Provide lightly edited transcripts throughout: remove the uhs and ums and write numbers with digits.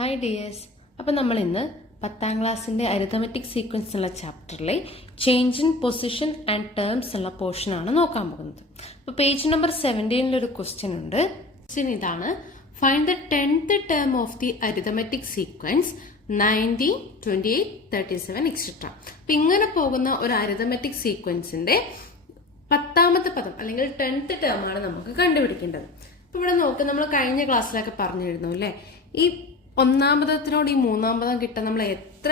Hi dears. അപ്പോൾ നമ്മൾ ഇന്ന് 10ാം ക്ലാസ്സിൻ്റെ അരിത്തമെറ്റിക് സീക്വൻസ് എന്നുള്ള ചാപ്റ്ററിലെ change in position and terms എന്നുള്ള പോർഷനാണ് നോക്കാൻ പോകുന്നത്. അപ്പോൾ പേജ് നമ്പർ 17 ഒരു ക്വസ്റ്റ്യൻ ഉണ്ട്. ക്വസ്റ്റ്യൻ ഇതാണ്: find the 10th term of the arithmetic sequence 90, 28, 37 etcetera. അപ്പം ഇങ്ങനെ പോകുന്ന ഒരു അരിത്തമെറ്റിക് സീക്വൻസിന്റെ 10ാമത്തെ പദം അല്ലെങ്കിൽ 10th ടേം ആണ് നമുക്ക് കണ്ടുപിടിക്കേണ്ടത്. അപ്പൊ ഇവിടെ നോക്ക്, നമ്മൾ കഴിഞ്ഞ ക്ലാസ്സിലൊക്കെ പറഞ്ഞിരുന്നു അല്ലെ, ഈ ഒന്നാം പദത്തിനോട് ഈ മൂന്നാം പദം കിട്ടാൻ നമ്മൾ എത്ര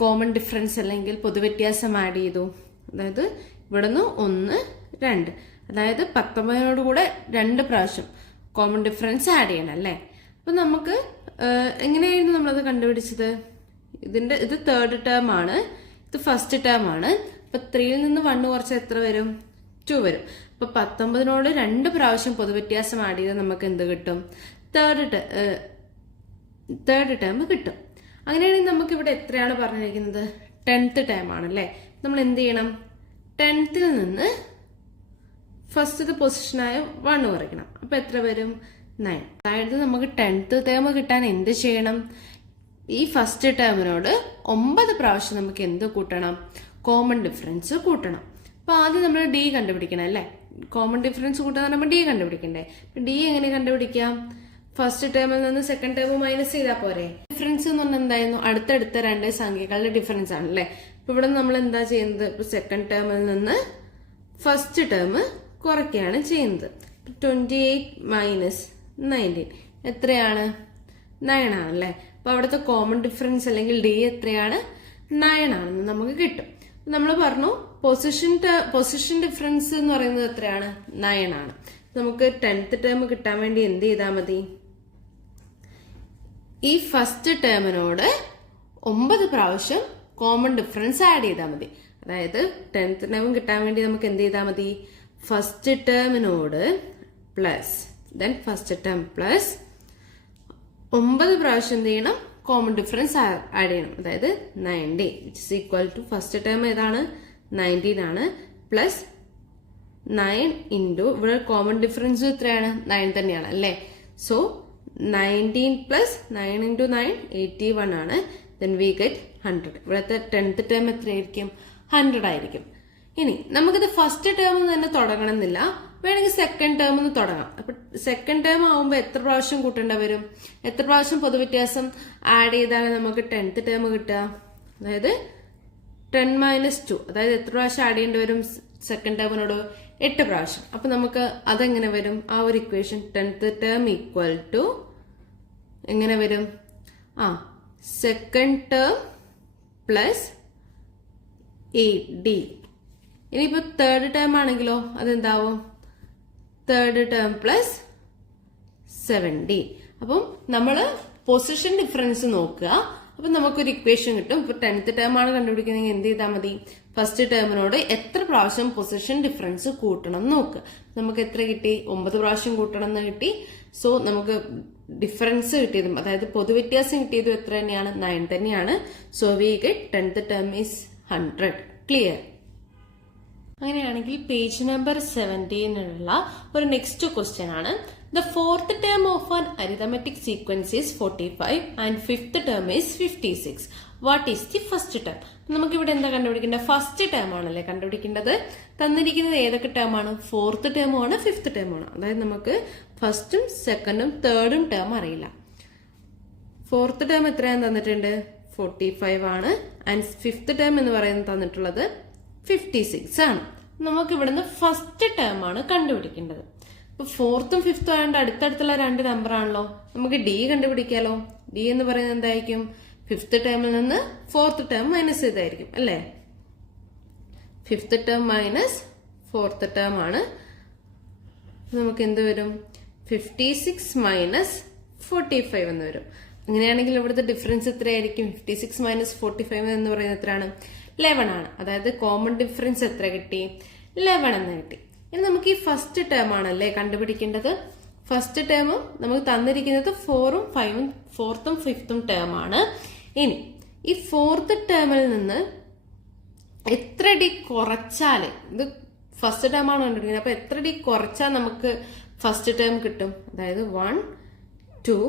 കോമൺ ഡിഫറൻസ് അല്ലെങ്കിൽ പൊതുവ്യത്യാസം ആഡ് ചെയ്തു? അതായത് ഇവിടുന്ന് 1, 2, അതായത് 19 കൂടെ 2 പ്രാവശ്യം കോമൺ ഡിഫറൻസ് ആഡ് ചെയ്യണം അല്ലേ. അപ്പൊ നമുക്ക് എങ്ങനെയായിരുന്നു നമ്മളത് കണ്ടുപിടിച്ചത്? ഇത് തേർഡ് ടേം ആണ്, ഇത് ഫസ്റ്റ് ടേം ആണ്. അപ്പൊ 3ൽ നിന്ന് 1 കുറച്ച് എത്ര വരും? 2 വരും. അപ്പൊ 19നോട് 2 പ്രാവശ്യം പൊതുവ്യത്യാസം ആഡ് ചെയ്ത് നമുക്ക് എന്ത് കിട്ടും? തേർഡ് ടേം കിട്ടും. അങ്ങനെയാണെങ്കിൽ നമുക്ക് ഇവിടെ എത്രയാണ് പറഞ്ഞിരിക്കുന്നത്? 10th ടേം ആണല്ലേ. നമ്മൾ എന്ത് ചെയ്യണം? 10th നിന്ന് ഫസ്റ്റ് പൊസിഷനായ 1 കുറയ്ക്കണം. അപ്പൊ എത്ര വരും? 9. അതായത് നമുക്ക് 10th ടേം കിട്ടാൻ എന്ത് ചെയ്യണം? ഈ ഫസ്റ്റ് ടേമിനോട് 9 പ്രാവശ്യം നമുക്ക് എന്ത് കൂട്ടണം? കോമൺ ഡിഫറൻസ് കൂട്ടണം. അപ്പൊ ആദ്യം നമ്മൾ ഡി കണ്ടുപിടിക്കണം അല്ലേ. കോമൺ ഡിഫറൻസ് കൂട്ടാൻ നമ്മൾ ഡി കണ്ടുപിടിക്കണ്ടേ. ഡി എങ്ങനെ കണ്ടുപിടിക്കാം? ഫസ്റ്റ് ടേമിൽ നിന്ന് സെക്കൻഡ് ടേം മൈനസ് ചെയ്താൽ പോരെ. ഡിഫറൻസ് എന്ന് പറഞ്ഞാൽ എന്തായിരുന്നു? അടുത്തടുത്ത 2 സംഖ്യകളുടെ ഡിഫറൻസ് ആണ് അല്ലേ. അപ്പൊ ഇവിടെ നമ്മൾ എന്താ ചെയ്യുന്നത്? ഇപ്പൊ സെക്കൻഡ് ടേമിൽ നിന്ന് ഫസ്റ്റ് ടേം കുറയ്ക്കുകയാണ് ചെയ്യുന്നത്. 28 മൈനസ് 19 എത്രയാണ്? 9 ആണല്ലേ. അപ്പൊ അവിടുത്തെ കോമൺ ഡിഫറൻസ് അല്ലെങ്കിൽ ഡി എത്രയാണ്? 9 ആണെന്ന് നമുക്ക് കിട്ടും. നമ്മൾ പറഞ്ഞു പൊസിഷൻ ഡിഫറൻസ് എന്ന് പറയുന്നത് എത്രയാണ്? 9 ആണ്. നമുക്ക് 10th ടേം കിട്ടാൻ വേണ്ടി എന്ത് ചെയ്താൽ മതി? ഈ ഫസ്റ്റ് ടേമിനോട് 9 പ്രാവശ്യം കോമൺ ഡിഫറൻസ് ആഡ് ചെയ്താൽ മതി. അതായത് 10th ടേം കിട്ടാൻ വേണ്ടി നമുക്ക് എന്ത് ചെയ്താൽ മതി? ഫസ്റ്റ് ടേമിനോട് പ്ലസ് ഫസ്റ്റ് ടേം പ്ലസ് 9 പ്രാവശ്യം എന്ത് ചെയ്യണം? കോമൺ ഡിഫറൻസ് ആഡ് ചെയ്യണം. അതായത് 90 which is equal to first term ഏതാണ്? 19 ആണ്. പ്ലസ് 9 ഇൻറ്റു ഇവിടെ കോമൺ ഡിഫറൻസ് എത്രയാണ്? 9 തന്നെയാണ് അല്ലേ. സോ 19 പ്ലസ് 9 ഇൻറ്റു 9 81 ആണ്. Then we get 100. ഇവിടുത്തെ 10th ടേം എത്രയായിരിക്കും? 100 ആയിരിക്കും. ഇനി നമുക്കിത് ഫസ്റ്റ് ടേം തന്നെ തുടങ്ങണമെന്നില്ല, വേണമെങ്കിൽ സെക്കൻഡ് ടേം ഒന്ന് തുടങ്ങാം. അപ്പൊ സെക്കൻഡ് ടേം ആവുമ്പോൾ എത്ര പ്രാവശ്യം കൂട്ടേണ്ട വരും? എത്ര പ്രാവശ്യം പൊതുവ്യത്യാസം ആഡ് ചെയ്താണ് നമുക്ക് 10th ടേം കിട്ടുക? അതായത് 10 മൈനസ് 2, അതായത് എത്ര പ്രാവശ്യം ആഡ് ചെയ്യേണ്ടി വരും സെക്കൻഡ് ടേമിനോട്? 8 പ്രാവശ്യം. അപ്പൊ നമുക്ക് അതെങ്ങനെ വരും? ആ ഒരു equation 10th term equal to എങ്ങനെ വരും? Second term plus 8d. ഇനിയിപ്പോ തേർഡ് ടേം ആണെങ്കിലോ അതെന്താവും? Third term plus 7d. അപ്പം നമ്മള് പൊസിഷൻ ഡിഫറൻസ് നോക്കുക. അപ്പൊ നമുക്കൊരു ഇക്വേഷൻ കിട്ടും. ഇപ്പൊ 10th ടേം ആണ് കണ്ടുപിടിക്കുന്നതെങ്കിൽ എന്ത് ചെയ്താൽ മതി? ഫസ്റ്റ് ടേമിനോട് എത്ര പ്രാവശ്യം പൊസിഷൻ ഡിഫറൻസ് കൂട്ടണം എന്ന് നോക്കുക. നമുക്ക് എത്ര കിട്ടി? 9 പ്രാവശ്യം കൂട്ടണം എന്ന് കിട്ടി. സോ നമുക്ക് ഡിഫറൻസ് കിട്ടിയതും അതായത് പൊതുവ്യത്യാസം കിട്ടിയതും എത്ര തന്നെയാണ്? 9 തന്നെയാണ്. So we get 10th term is 100. Clear? അങ്ങനെയാണെങ്കിൽ പേജ് നമ്പർ 17 ഒരു നെക്സ്റ്റ് ക്വസ്റ്റ്യൻ ആണ്. The 4th term of an arithmetic sequence is 45 and 5th term is 56. What is the first term? നമുക്ക് ഇവിടെ എന്താ കണ്ടുപിടിക്കേണ്ടത്? ഫസ്റ്റ് ടേം ആണല്ലേ കണ്ടുപിടിക്കേണ്ടത്. തന്നിരിക്കുന്നത് ഏതൊക്കെ ടേം ആണ്? 4th ടേമും ആണ് 5th ടേമും ആണ്. അതായത് നമുക്ക് ഫസ്റ്റും സെക്കൻഡും തേർഡും ടേം അറിയില്ല. 4th ടേം എത്രയാണ് തന്നിട്ടുണ്ട്? 45 ആണ്. ആൻഡ് 5th ടേം എന്ന് പറയുന്നത് തന്നിട്ടുള്ളത് 56 ആണ്. നമുക്ക് ഇവിടുന്ന് ഫസ്റ്റ് ടേം ആണ് കണ്ടുപിടിക്കേണ്ടത്. ഇപ്പൊ 4th ഉം 5th ആയതുകൊണ്ട് അടുത്തടുത്തുള്ള 2 നമ്പർ ആണല്ലോ. നമുക്ക് ഡി കണ്ടുപിടിക്കാലോ. ഡി എന്ന് പറയുന്നത് എന്തായിരിക്കും? 5th ടേമിൽ നിന്ന് 4th ടേം മൈനസ് ചെയ്തായിരിക്കും അല്ലേ. 5th term minus 4th term ആണ്. നമുക്ക് എന്ത് വരും? 56 മൈനസ് 45 എന്ന് വരും. അങ്ങനെയാണെങ്കിൽ ഇവിടുത്തെ ഡിഫറൻസ് എത്രയായിരിക്കും? 56 മൈനസ് 45 എന്ന് പറയുന്നത് എത്രയാണ്? 11 ആണ്. അതായത് കോമൺ ഡിഫറൻസ് എത്ര കിട്ടി? 11 എന്ന് കിട്ടി. ഇനി നമുക്ക് ഈ ഫസ്റ്റ് ടേം ആണല്ലേ കണ്ടുപിടിക്കേണ്ടത്. ഫസ്റ്റ് ടേമും നമുക്ക് തന്നിരിക്കുന്നത് 4ഉം 5ഉം 4th ഉം 5th ഉം ടേം ആണ്. ഇനി ഈ 4th ടേമിൽ നിന്ന് എത്ര ഡി കുറച്ചാല്, ഇത് ഫസ്റ്റ് ടേം ആണ് കണ്ടുപിടിക്കുന്നത്, അപ്പൊ എത്ര ഡി കുറച്ചാൽ നമുക്ക് ഫസ്റ്റ് ടേം കിട്ടും? അതായത് 1, 2,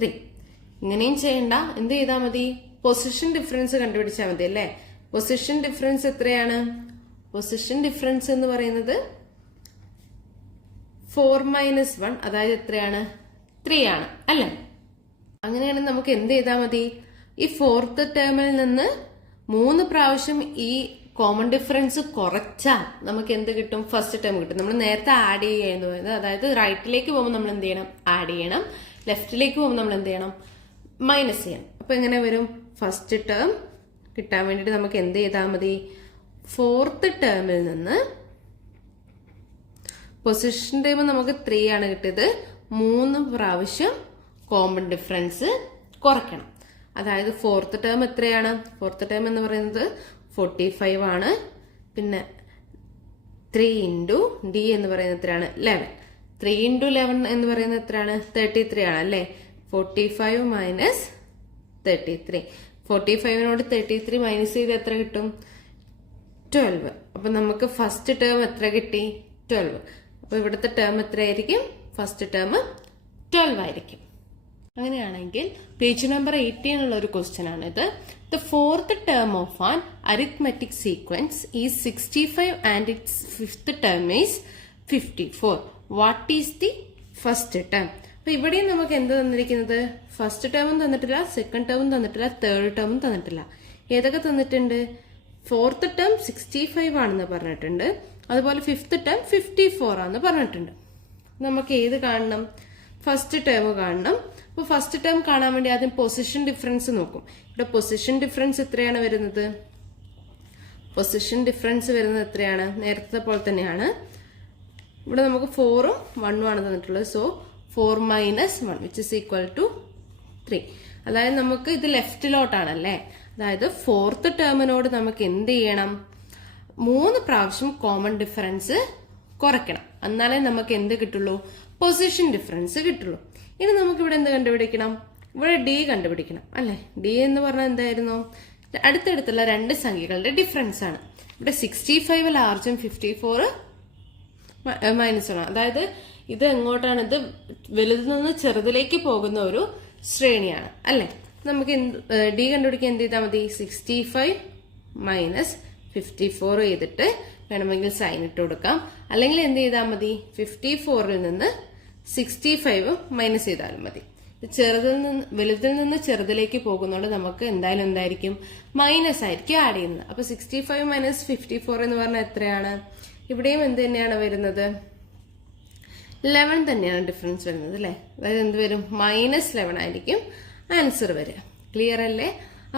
3. ഇങ്ങനെയും ചെയ്യണ്ട, എന്ത് ചെയ്താൽ മതി, പൊസിഷൻ ഡിഫറൻസ് കണ്ടുപിടിച്ചാൽ മതി അല്ലേ. പൊസിഷൻ ഡിഫറൻസ് എത്രയാണ്? പൊസിഷൻ ഡിഫറൻസ് എന്ന് പറയുന്നത് 4 - 1, അതായത് എത്രയാണ്? 3 ആണ് അല്ലേ. അങ്ങനെയാണെങ്കിൽ നമുക്ക് എന്ത് ചെയ്താൽ മതി, ഈ 4th ടേമിൽ നിന്ന് 3 പ്രാവശ്യം ഈ കോമൺ ഡിഫറൻസ് കുറച്ചാൽ നമുക്ക് എന്ത് കിട്ടും? ഫസ്റ്റ് ടേം കിട്ടും. നമ്മൾ നേരത്തെ ആഡ് ചെയ്യുന്നു, അതായത് റൈറ്റിലേക്ക് പോകുമ്പോൾ നമ്മൾ എന്ത് ചെയ്യണം? ആഡ് ചെയ്യണം. ലെഫ്റ്റിലേക്ക് പോകുമ്പോൾ നമ്മൾ എന്ത് ചെയ്യണം? മൈനസ് ചെയ്യണം. അപ്പൊ എങ്ങനെ വരും? ഫസ്റ്റ് ടേം കിട്ടാൻ വേണ്ടിട്ട് നമുക്ക് എന്ത് ചെയ്താൽ മതി? 4th ടേമിൽ നിന്ന് പൊസിഷൻ ടേം നമുക്ക് 3 ആണ് കിട്ടിയത്, 3 പ്രാവശ്യം കോമൺ ഡിഫറൻസ് കുറയ്ക്കണം. അതായത് 4th ടേം എത്രയാണ്? 4th ടേം എന്ന് പറയുന്നത് 45 ആണ്. പിന്നെ 3 ഇൻറ്റു ഡി എന്ന് പറയുന്നത് എത്രയാണ്? 11. 3 ഇൻറ്റു 11 എന്ന് പറയുന്നത് എത്രയാണ്? 33 ആണ് അല്ലേ. 45 മൈനസ് 33. 45നോട് 33 മൈനസ് ചെയ്ത് എത്ര കിട്ടും? 12. അപ്പൊ നമുക്ക് ഫസ്റ്റ് ടേം എത്ര കിട്ടി? 12. അപ്പൊ ഇവിടുത്തെ ടേം എത്രയായിരിക്കും? ഫസ്റ്റ് ടേം 12 ആയിരിക്കും. അങ്ങനെയാണെങ്കിൽ പേജ് നമ്പർ 18 ഉള്ള ഒരു ക്വസ്റ്റ്യൻ ആണിത്. The 4th term of an arithmetic sequence is 65 and it's 5th term is 54. What is the first term? അപ്പൊ ഇവിടെയും നമുക്ക് എന്ത് തന്നിരിക്കുന്നത്? ഫസ്റ്റ് ടേമും തന്നിട്ടില്ല, സെക്കൻഡ് ടേമും തന്നിട്ടില്ല, തേർഡ് ടേമും തന്നിട്ടില്ല. ഏതൊക്കെ തന്നിട്ടുണ്ട്? 4th ടേം 65 ആണെന്ന് പറഞ്ഞിട്ടുണ്ട്, അതുപോലെ 5th ടേം 54 ആണെന്ന് പറഞ്ഞിട്ടുണ്ട്. നമുക്ക് ഏത് കാണണം? ഫസ്റ്റ് ടേം കാണണം. അപ്പൊ ഫസ്റ്റ് ടേം കാണാൻ വേണ്ടി ആദ്യം പൊസിഷൻ ഡിഫറൻസ് നോക്കും. ഇവിടെ പൊസിഷൻ ഡിഫറൻസ് എത്രയാണ് വരുന്നത്? പൊസിഷൻ ഡിഫറൻസ് വരുന്നത് എത്രയാണ്? നേരത്തെ പോലെ തന്നെയാണ്. ഇവിടെ നമുക്ക് 4ഉം 1ഉം ആണ് തന്നിട്ടുള്ളത്. So 4 - 1 which is equal to 3. അതായത് നമുക്ക് ഇത് ലെഫ്റ്റിലോട്ടാണല്ലേ. അതായത് 4th ടേമിനോട് നമുക്ക് എന്ത് ചെയ്യണം? 3 പ്രാവശ്യം കോമൺ ഡിഫറൻസ് കുറയ്ക്കണം. എന്നാലേ നമുക്ക് എന്ത് കിട്ടുള്ളൂ? പൊസിഷൻ ഡിഫറൻസ് കിട്ടുള്ളൂ. ഇനി നമുക്ക് ഇവിടെ എന്ത് കണ്ടുപിടിക്കണം? ഇവിടെ ഡി കണ്ടുപിടിക്കണം അല്ലെ. ഡി എന്ന് പറഞ്ഞാൽ എന്തായിരുന്നു? അടുത്തടുത്തുള്ള 2 സംഖ്യകളുടെ ഡിഫറൻസ് ആണ്. ഇവിടെ 65 ലാർജും 54 -1. അതായത് ഇത് എങ്ങോട്ടാണ്? ഇത് വലുതിൽ നിന്ന് ചെറുതിലേക്ക് പോകുന്ന ഒരു ശ്രേണിയാണ് അല്ലെ. നമുക്ക് ഡി കണ്ടുപിടിക്കാൻ എന്ത് ചെയ്താൽ മതി? 65 - 54 ചെയ്തിട്ട് വേണമെങ്കിൽ സൈൻ ഇട്ട് കൊടുക്കാം. അല്ലെങ്കിൽ എന്ത് ചെയ്താൽ മതി? 54ൽ നിന്ന് 65 മൈനസ് ചെയ്താലും മതി. വലുതിൽ നിന്ന് ചെറുതിലേക്ക് പോകുന്നതുകൊണ്ട് നമുക്ക് എന്തായാലും എന്തായിരിക്കും? മൈനസ് ആയിരിക്കും ആഡ് ചെയ്യുന്നത്. അപ്പൊ 65 - 54 എന്ന് പറഞ്ഞാൽ എത്രയാണ്? ഇവിടെയും എന്ത് തന്നെയാണ് വരുന്നത്? 11 തന്നെയാണ് ഡിഫറൻസ് വരുന്നത് അല്ലെ. അതായത് എന്ത് വരും? -11 ആയിരിക്കും ആൻസർ വരിക. ക്ലിയർ അല്ലേ?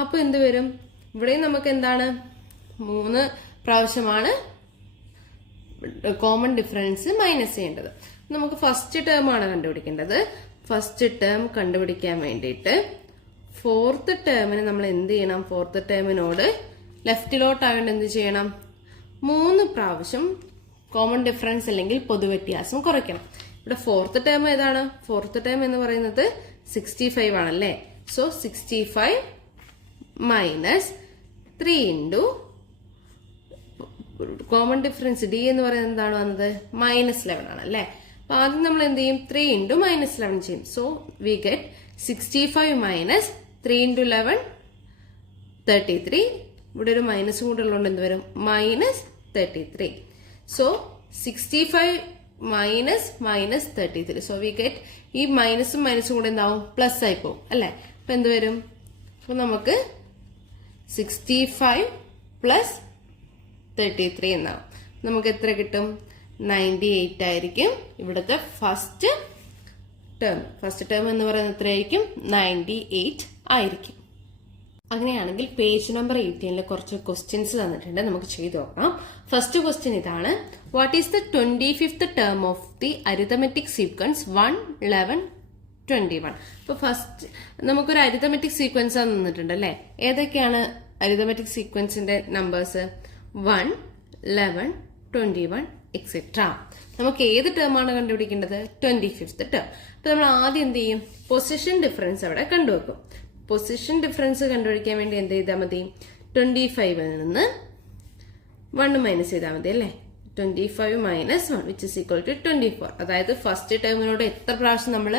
അപ്പൊ എന്ത് വരും? ഇവിടെയും നമുക്ക് എന്താണ്? 3 പ്രാവശ്യമാണ് കോമൺ ഡിഫറൻസ് മൈനസ് ചെയ്യേണ്ടത്. നമുക്ക് ഫസ്റ്റ് ടേം ആണ് കണ്ടുപിടിക്കേണ്ടത്. ഫസ്റ്റ് ടേം കണ്ടുപിടിക്കാൻ വേണ്ടിയിട്ട് 4th ടേമിന് നമ്മൾ എന്ത് ചെയ്യണം? 4th ടേമിനോട് ലെഫ്റ്റിലോട്ടായതുകൊണ്ട് എന്ത് ചെയ്യണം? 3 പ്രാവശ്യം കോമൺ ഡിഫറൻസ് അല്ലെങ്കിൽ പൊതുവ്യത്യാസം കുറയ്ക്കണം. ഇവിടെ 4th ടേം ഏതാണ്? 4th ടേം എന്ന് പറയുന്നത് 65 ആണല്ലേ. So 65 minus 3 into common difference D എന്ന് പറയുന്നത് എന്താണ് വന്നത്? -11 ആണ് അല്ലെ. അപ്പൊ ആദ്യം നമ്മൾ എന്ത് ചെയ്യും? 3 ഇൻറ്റു -11 ചെയ്യും. So we get 65 minus 3 into 11 33. ഇവിടെ ഒരു മൈനസും കൂടെ ഉള്ളതുകൊണ്ട് എന്ത് വരും? -33. So 65 minus -33. So we get ഈ മൈനസും കൂടെ എന്താവും? പ്ലസ് ആയി പോകും അല്ലെ. അപ്പൊ എന്ത് വരും? അപ്പൊ നമുക്ക് 65 പ്ലസ് 33 എന്നാവും. നമുക്ക് എത്ര കിട്ടും? 98 ആയിരിക്കും ഇവിടുത്തെ ഫസ്റ്റ് ടേം. ഫസ്റ്റ് ടേം എന്ന് പറയുന്നത് എത്രയായിരിക്കും? 98 ആയിരിക്കും. അങ്ങനെയാണെങ്കിൽ പേജ് നമ്പർ 18 കുറച്ച് ക്വസ്റ്റ്യൻസ് തന്നിട്ടുണ്ട്, നമുക്ക് ചെയ്തു നോക്കാം. ഫസ്റ്റ് ക്വസ്റ്റ്യൻ ഇതാണ്. What is the 25th term of the arithmetic sequence 1, 11, 21? അപ്പൊ ഫസ്റ്റ് നമുക്കൊരു അരിതമെറ്റിക് സീക്വൻസ് തന്നിട്ടുണ്ട് അല്ലെ. ഏതൊക്കെയാണ് അരിതമെറ്റിക് സീക്വൻസിന്റെ നമ്പേഴ്സ്? 1, 11, 21 എക്സെട്ര. നമുക്ക് ഏത് ടേം ആണ് കണ്ടുപിടിക്കേണ്ടത്? 25th term. അപ്പൊ നമ്മൾ ആദ്യം എന്ത് ചെയ്യും? പൊസിഷൻ ഡിഫറൻസ് അവിടെ കണ്ടുവെക്കും. പൊസിഷൻ ഡിഫറൻസ് കണ്ടുപിടിക്കാൻ വേണ്ടി എന്ത് ചെയ്താൽ മതി? 25ൽ നിന്ന് 1 മൈനസ് ചെയ്താൽ മതി അല്ലേ. 25 minus 1 which is equal to 24. അതായത് ഫസ്റ്റ് ടേമിനോട് എത്ര പ്രാവശ്യം നമ്മൾ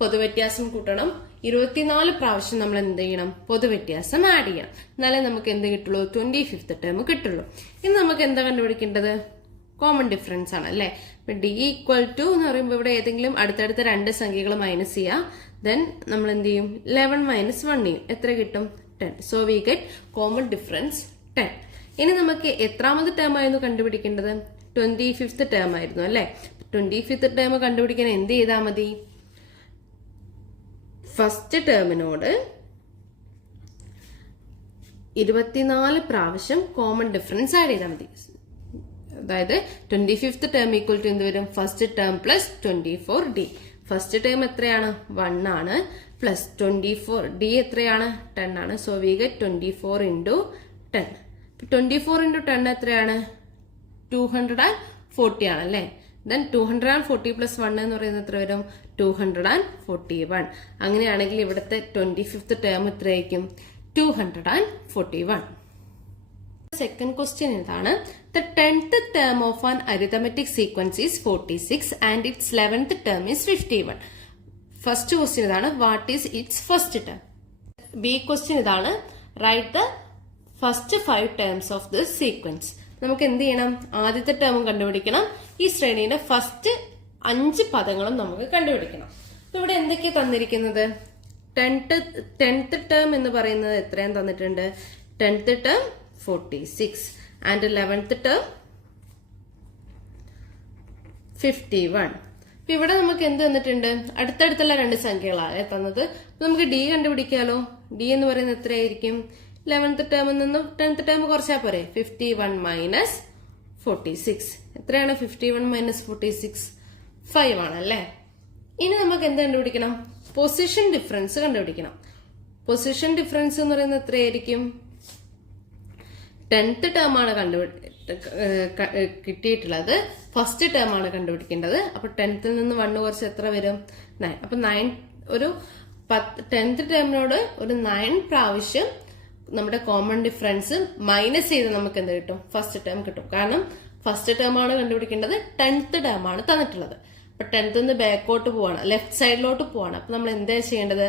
പൊതുവ്യത്യാസം കൂട്ടണം? 24 പ്രാവശ്യം നമ്മൾ എന്ത് ചെയ്യണം, പൊതുവ്യത്യാസം ആഡ് ചെയ്യണം. എന്നാലേ നമുക്ക് എന്ത് കിട്ടുള്ളൂ, 25th ടേം കിട്ടുള്ളൂ. ഇനി നമുക്ക് എന്താ കണ്ടുപിടിക്കേണ്ടത്, കോമൺ ഡിഫറൻസ് ആണ് അല്ലെ. ഡി ഈക്വൽ ടു എന്ന് പറയുമ്പോൾ ഇവിടെ ഏതെങ്കിലും അടുത്തടുത്ത രണ്ട് സംഖ്യകൾ മൈനസ് ചെയ്യാം. ദെൻ നമ്മൾ എന്ത് ചെയ്യും, 11 മൈനസ് 1 ചെയ്യും. എത്ര കിട്ടും, 10. So we get common difference 10. ഇനി നമുക്ക് എത്രാമത് ടേം ആയിരുന്നു കണ്ടുപിടിക്കേണ്ടത്, 25th ടേം ആയിരുന്നു അല്ലെ. 25th ടേം കണ്ടുപിടിക്കാൻ എന്ത് ചെയ്താൽ മതി, ഫസ്റ്റ് ടേമിനോട് 24 പ്രാവശ്യം കോമൺ ഡിഫറൻസ് ആഡ് ചെയ്താൽ മതി. അതായത് 25th ടേം ഈക്വൽ ടു എന്ത് വരും, first term plus 24d. First term എത്രയാണ്, 1 ആണ്, പ്ലസ് 24d എത്രയാണ്, 10 ആണ്. So we get 24 into 10. 24 into 10 എത്രയാണ്, 240 ആണ് അല്ലെ. ദെൻ 240 പ്ലസ് 1 എന്ന് പറയുന്നത് എത്ര വരും, 241. അങ്ങനെയാണെങ്കിൽ ഇവിടുത്തെ 25th ടേം എത്രയായിരിക്കും, 241. സെക്കൻഡ് ക്വസ്റ്റ്യൻ ഇതാണ്, the 10th term of an arithmetic sequence is 46 and its 11th term is 51. First question ഇതാണ്, what is its first term. B question ഇതാണ്, write the first 5 terms of this sequence. നമുക്ക് എന്ത് ചെയ്യണം, ആദ്യത്തെ ടേമും കണ്ടുപിടിക്കണം, ഈ ശ്രേണിയുടെ ഫസ്റ്റ് 5 പദങ്ങളും നമുക്ക് കണ്ടുപിടിക്കണം. ഇവിടെ എന്തൊക്കെയാണ് തന്നിരിക്കുന്നത്, 10th ടേം എന്ന് പറയുന്നത് എത്രയും തന്നിട്ടുണ്ട്, 10th term 46 and 11th term 51. അപ്പൊ ഇവിടെ നമുക്ക് എന്ത് തന്നിട്ടുണ്ട്, അടുത്തടുത്തുള്ള രണ്ട് സംഖ്യകളാണ് തന്നത്. നമുക്ക് ഡി കണ്ടുപിടിക്കാലോ. ഡി എന്ന് പറയുന്നത് എത്രയായിരിക്കും, 11th ടേമിൽ നിന്നും 10th ടേം കുറച്ചാൽ പോരെ, 51 മൈനസ് 46. എത്രയാണ് 51 മൈനസ് 46, 5 ആണല്ലേ. ഇനി നമുക്ക് എന്ത് കണ്ടുപിടിക്കണം, പൊസിഷൻ ഡിഫറൻസ് കണ്ടുപിടിക്കണം. പൊസിഷൻ ഡിഫറൻസ് എന്ന് പറയുന്നത് എത്രയായിരിക്കും, 10th ടേം ആണ് കിട്ടിയിട്ടുള്ളത്, ഫസ്റ്റ് ടേം ആണ് കണ്ടുപിടിക്കേണ്ടത്. അപ്പൊ 10th നിന്ന് 1 കുറച്ച് എത്ര വരും, 9. അപ്പൊ 9 ഒരു 10th ടേമിനോട് ഒരു 9 പ്രാവശ്യം നമ്മുടെ കോമൺ ഡിഫറൻസ് മൈനസ് ചെയ്ത് നമുക്ക് എന്ത് കിട്ടും, ഫസ്റ്റ് ടേം കിട്ടും. കാരണം ഫസ്റ്റ് ടേം ആണ് കണ്ടുപിടിക്കേണ്ടത്, 10th ടേം ആണ് തന്നിട്ടുള്ളത്. അപ്പൊ 10th നിന്ന് ബാക്കോട്ട് പോവാണ്, ലെഫ്റ്റ് സൈഡിലോട്ട് പോവാണ്. അപ്പൊ നമ്മൾ എന്താ ചെയ്യേണ്ടത്,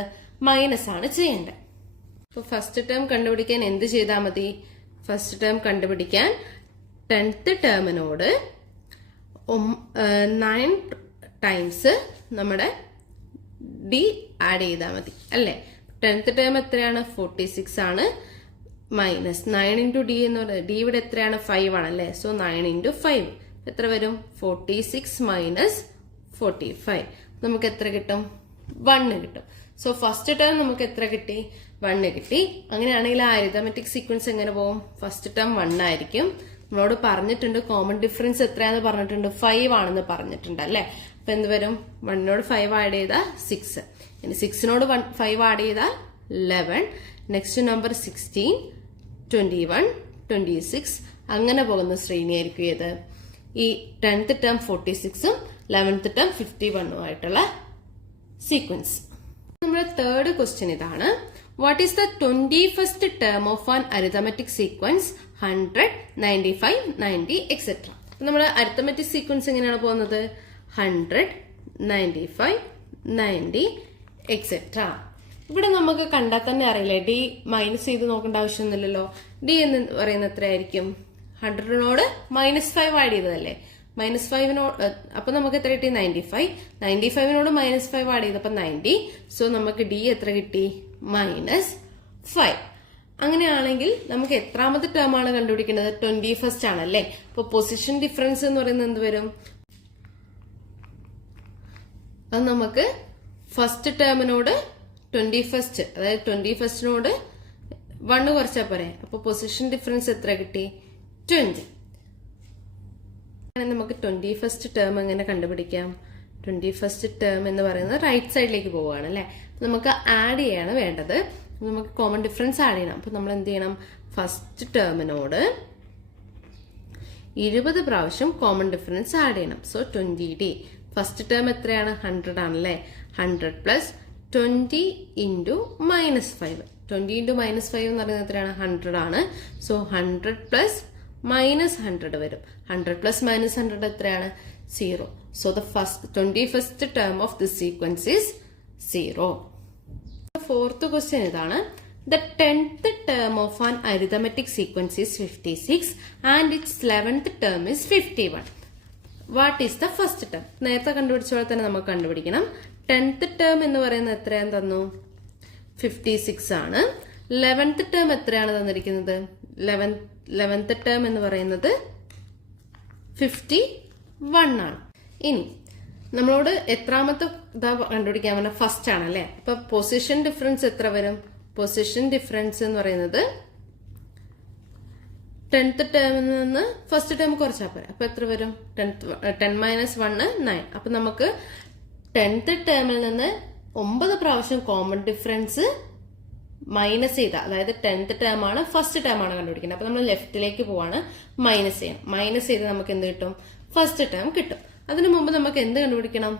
മൈനസ് ആണ് ചെയ്യേണ്ടത്. അപ്പൊ ഫസ്റ്റ് ടേം കണ്ടുപിടിക്കാൻ എന്ത് ചെയ്താൽ മതി, ഫസ്റ്റ് ടേം കണ്ടുപിടിക്കാൻ 10th ടേമിനോട് 9 ടൈംസ് നമ്മുടെ ഡി ആഡ് ചെയ്താൽ മതി അല്ലേ. 10th ടേം എത്രയാണ്, 46 ആണ്, മൈനസ് 9 into ഡി എന്ന് പറയുന്നത്, ഡി ഇവിടെ എത്രയാണ്, 5 ആണല്ലേ. സോ 9 into 5 എത്ര വരും, 46 മൈനസ് 45. നമുക്ക് എത്ര കിട്ടും, 1 കിട്ടും. സോ ഫസ്റ്റ് ടേം നമുക്ക് എത്ര കിട്ടി, 1 കിട്ടി. അങ്ങനെയാണെങ്കിൽ ആ അരിത്തമെറ്റിക് സീക്വൻസ് എങ്ങനെ പോകും, ഫസ്റ്റ് ടേം 1 ആയിരിക്കും. നമ്മളോട് പറഞ്ഞിട്ടുണ്ട് കോമൺ ഡിഫറൻസ് എത്രയാന്ന് പറഞ്ഞിട്ടുണ്ട്, 5 ആണെന്ന് പറഞ്ഞിട്ടുണ്ട് അല്ലെ. അപ്പൊ എന്ത് വരും, 1നോട് 5 ആഡ് ചെയ്താൽ 6, ഇനി 6നോട് 5 ആഡ് ചെയ്താൽ 11, നെക്സ്റ്റ് നമ്പർ 16, 21, 26 അങ്ങനെ പോകുന്ന ശ്രേണിയായിരിക്കും ഏത്, ഈ 10th ടേം 46ഉം 11th ടേം 51ഉം ആയിട്ടുള്ള സീക്വൻസ്. നമ്മുടെ തേർഡ് ക്വസ്റ്റ്യൻ ഇതാണ്, what is the 21st term of an arithmetic sequence 100, 95, 90 etcetera. നമ്മുടെ അരിത്തമെറ്റിക് സീക്വൻസ് എങ്ങനെയാണ് പോകുന്നത്, 100, 95, 90 എക്സെട്ര. ഇവിടെ നമുക്ക് കണ്ടാൽ തന്നെ അറിയില്ലേ, ഡി മൈനസ് ചെയ്ത് നോക്കേണ്ട ആവശ്യമൊന്നുമില്ലല്ലോ. ഡി എന്ന് പറയുന്നത് എത്രയായിരിക്കും, 100നോട് -5 ആഡ് ചെയ്തതല്ലേ, -5നോട് അപ്പൊ നമുക്ക് എത്ര കിട്ടി, 95. 95നോട് -5 ആഡ് ചെയ്തപ്പോ 90. സോ നമുക്ക് ഡി എത്ര കിട്ടി, -5. അങ്ങനെയാണെങ്കിൽ നമുക്ക് എത്രാമത്തെ ടേം ആണ് കണ്ടുപിടിക്കേണ്ടത്, 21st ആണല്ലേ. അപ്പൊ പൊസിഷൻ ഡിഫറൻസ് എന്ന് പറയുന്നത് എന്ത് വരും, അത് നമുക്ക് ഫസ്റ്റ് ടേമിനോട് 21st, അതായത് 21stനോട് 1 കുറച്ചാൽ പോരെ. അപ്പൊ പൊസിഷൻ ഡിഫറൻസ് എത്ര കിട്ടി, 20. നമുക്ക് 21st ടേം എങ്ങനെ കണ്ടുപിടിക്കാം, 21st ടേം എന്ന് പറയുന്നത് റൈറ്റ് സൈഡിലേക്ക് പോവുകയാണ് അല്ലെ. നമുക്ക് ആഡ് ചെയ്യാണ് വേണ്ടത്, നമുക്ക് കോമൺ ഡിഫറൻസ് ആഡ് ചെയ്യണം. അപ്പൊ നമ്മൾ എന്ത് ചെയ്യണം, ഫസ്റ്റ് ടേമിനോട് 20 പ്രാവശ്യം കോമൺ ഡിഫറൻസ് ആഡ് ചെയ്യണം. So 20d. ഫസ്റ്റ് ടേം എത്രയാണ്, 100 ആണല്ലേ. 100 പ്ലസ് 20 into -5. 20 into -5 എന്ന് പറയുന്നത് എത്രയാണ്, 100 ആണ്. സോ 100 പ്ലസ് -100 വരും. 100 പ്ലസ് -100 എത്രയാണ്, 0. So the 21st term of this sequence is 0. Fourth question ഇതാണ്. The 10th term of an arithmetic sequence is 56 and its 11th term is 51. What is the first term? നേരത്തെ കണ്ടുപിടിച്ച പോലെ തന്നെ നമുക്ക് കണ്ടുപിടിക്കണം. 10th term എന്ന് പറയുന്നത് എത്രയാന്ന് തന്നു? 56 ആണ്. 11th term എത്രയാണ് തന്നിരിക്കുന്നത്? 11th term എന്ന് പറയുന്നത് 51 ആണ്. ഇനി നമ്മളോട് എത്രാമത്തെ ഇതാ കണ്ടുപിടിക്കാൻ പറഞ്ഞ ഫസ്റ്റ് ആണല്ലേ. അപ്പൊ പൊസിഷൻ ഡിഫറൻസ് എത്ര വരും? പൊസിഷൻ ഡിഫറൻസ് എന്ന് പറയുന്നത് 10th ടേമിൽ നിന്ന് ഫസ്റ്റ് ടേം കുറച്ചാൽ പോരെ. അപ്പൊ എത്ര വരും? 10 മൈനസ് 1 9. അപ്പൊ നമുക്ക് 10th ടേമിൽ നിന്ന് 9 പ്രാവശ്യം കോമൺ ഡിഫറൻസ് മൈനസ് ചെയ്ത, അതായത് 10th ടേം ആണ് ഫസ്റ്റ് ടേം ആണ് കണ്ടുപിടിക്കുന്നത്. അപ്പൊ നമ്മൾ ലെഫ്റ്റിലേക്ക് പോവാണ്, മൈനസ് ചെയ്യാം. മൈനസ് ചെയ്ത് നമുക്ക് എന്ത് കിട്ടും? ഫസ്റ്റ് ടേം കിട്ടും. അതിനു മുമ്പ് നമുക്ക് എന്ത് കണ്ടുപിടിക്കണം?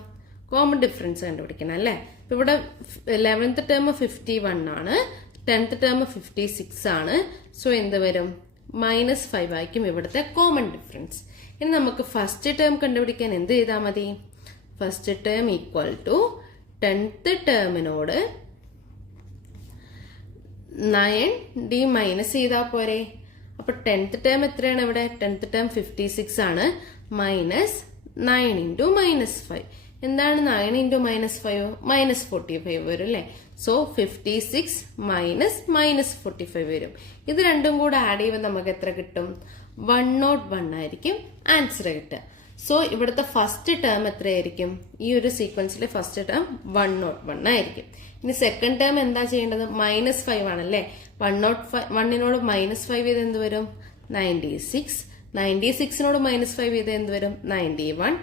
കോമൺ ഡിഫറൻസ് കണ്ടുപിടിക്കണം അല്ലേ. ഇപ്പൊ ഇവിടെ 11th ടേം 51 ആണ്, 10th ടേം 56 ആണ്. സോ എന്ത് വരും? -5 ആയിരിക്കും ഇവിടുത്തെ കോമൺ ഡിഫറൻസ്. ഇനി നമുക്ക് ഫസ്റ്റ് ടേം കണ്ടുപിടിക്കാൻ എന്ത് ചെയ്താൽ മതി? First term equal to 10th ടേമിനോട് 9d മൈനസ് ചെയ്താൽ പോരെ. അപ്പൊ 10th ടേം എത്രയാണ് ഇവിടെ? 10th ടേം 56 ആണ്. Minus 9 into -5. എന്താണ് 9 ഇൻറ്റു -5? -45 വരും അല്ലേ. സോ 56 മൈനസ് -45 വരും. ഇത് രണ്ടും കൂടെ ആഡ് ചെയ്യുമ്പോൾ നമുക്ക് എത്ര കിട്ടും? 101 ആയിരിക്കും ആൻസർ കിട്ടുക. സോ ഇവിടുത്തെ ഫസ്റ്റ് ടേം എത്രയായിരിക്കും? ഈ ഒരു സീക്വൻസിലെ ഫസ്റ്റ് ടേം 101 ആയിരിക്കും. ഇനി സെക്കൻഡ് ടേം എന്താ ചെയ്യേണ്ടത്? -5 ആണല്ലേ. 101നോട് -5 ചെയ്ത് എന്ത് വരും? 96. 96നോട് -5 ചെയ്ത് എന്ത് വരും? 91.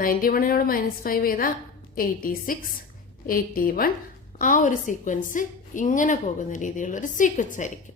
91നോട് -5 ചെയ്താൽ 86, 81. ആ ഒരു സീക്വൻസ് ഇങ്ങനെ പോകുന്ന രീതിയിലുള്ള ഒരു സീക്വൻസ് ആയിരിക്കും.